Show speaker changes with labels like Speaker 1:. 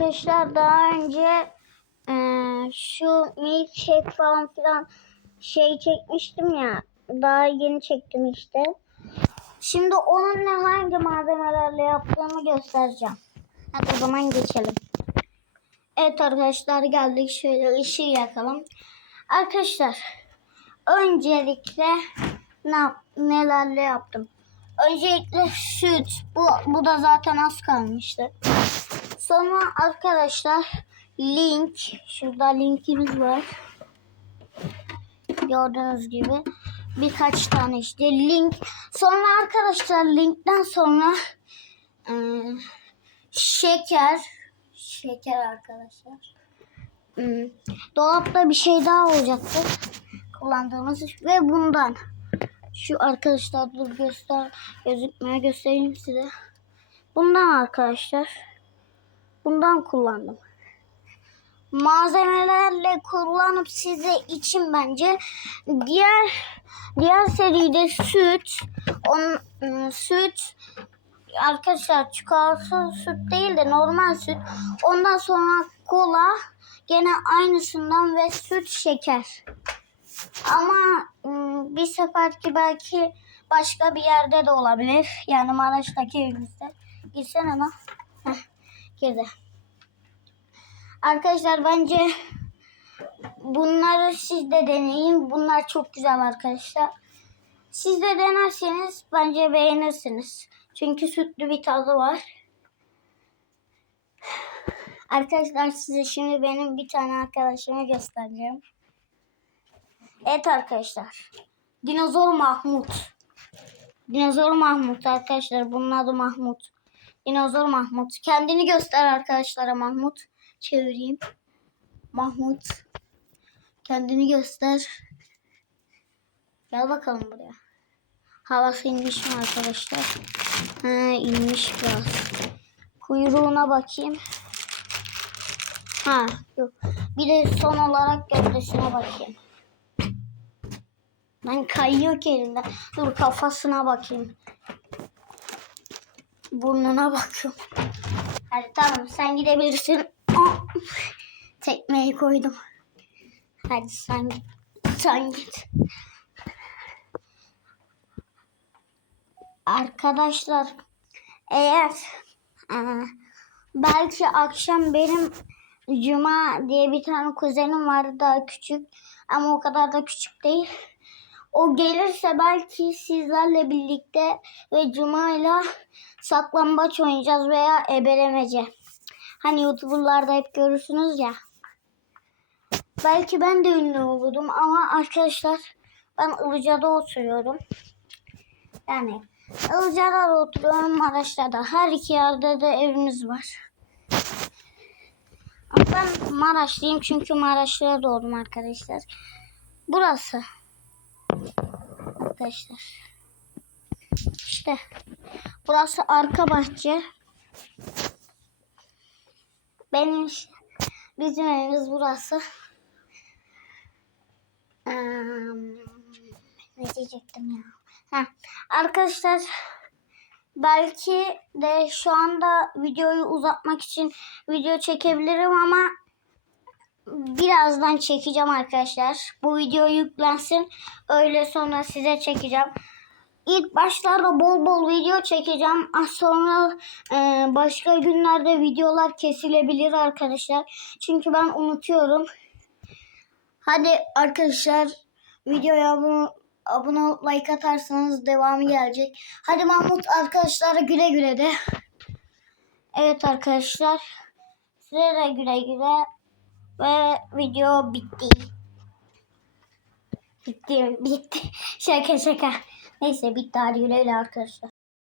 Speaker 1: Arkadaşlar daha önce eee, şu milkshake falan filan şey çekmiştim ya. Daha yeni çektim işte. Şimdi onunla hangi malzemelerle yaptığımı göstereceğim. Hadi o zaman geçelim. Evet arkadaşlar geldik şöyle ışığı yakalım. Arkadaşlar öncelikle ne nelerle yaptım? Öncelikle süt. Bu, bu da zaten az kalmıştı. Sonra arkadaşlar link. Şurada linkimiz var. Gördüğünüz gibi birkaç tane işte link. Sonra arkadaşlar linkten sonra eee, şeker. Şeker arkadaşlar. Hmm, Dolapta bir şey daha olacaktı. Kullandığımız ve bundan. Şu arkadaşlar dur göster gözükmeye göstereyim size. Bundan arkadaşlar. Bundan kullandım. Malzemelerle kullanıp size için bence diğer diğer seride süt on ıı, süt arkadaşlar çikolata süt değil de normal süt. Ondan sonra kola gene aynısından ve süt şeker. Ama ım, bir seferki belki başka bir yerde de olabilir. Yani Maraş'taki evimizde. Girsene lan. Heh, girdi. Arkadaşlar bence bunları siz de deneyin. Bunlar çok güzel arkadaşlar. Siz de denerseniz bence beğenirsiniz. Çünkü sütlü bir tadı var. Arkadaşlar size şimdi benim bir tane arkadaşımı göstereceğim. Evet arkadaşlar. Dinozor Mahmut. Dinozor Mahmut arkadaşlar. Bunun adı Mahmut. Dinozor Mahmut. Kendini göster arkadaşlara Mahmut. Çevireyim. Mahmut. Kendini göster. Gel bakalım buraya. Havası inmiş mi arkadaşlar? Ha inmiş biraz. Kuyruğuna bakayım. Ha yok. Bir de son olarak gövdesine bakayım. Ben kayıyor ki elinden. Dur kafasına bakayım. Burnuna bakıyorum. Hadi tamam sen gidebilirsin. Tekmeyi koydum. Hadi sen git. Sen git. Arkadaşlar eğer e, belki akşam benim Cuma diye bir tane kuzenim var daha küçük ama o kadar da küçük değil. O gelirse belki sizlerle birlikte ve Cuma'yla saklambaç oynayacağız veya ebelemece. Hani YouTuber'larda hep görürsünüz ya. Belki ben de ünlü olurdum ama arkadaşlar ben Ilıca'da oturuyorum. Yani Ilıca'da da oturuyorum Maraş'ta da. Her iki yerde de evimiz var. Ben Maraşlıyım çünkü Maraşlı'ya doğdum arkadaşlar. Burası. Arkadaşlar. İşte. Burası arka bahçe. Benim bizim evimiz burası. Eee, ne diyecektim ya? Heh, arkadaşlar belki de şu anda videoyu uzatmak için video çekebilirim ama birazdan çekeceğim arkadaşlar. Bu video yüklensin. Öyle sonra size çekeceğim. İlk başlarda bol bol video çekeceğim. Az sonra e, başka günlerde videolar kesilebilir arkadaşlar. Çünkü ben unutuyorum. Hadi arkadaşlar videoya abone, abone olup like atarsanız devamı gelecek. Hadi Mahmut arkadaşlara güle güle de. Evet arkadaşlar. Size de güle güle. Ve video bitti. Bitti, bitti. Şaka şaka. Neyse bitti hadi güle güle arkadaşlar.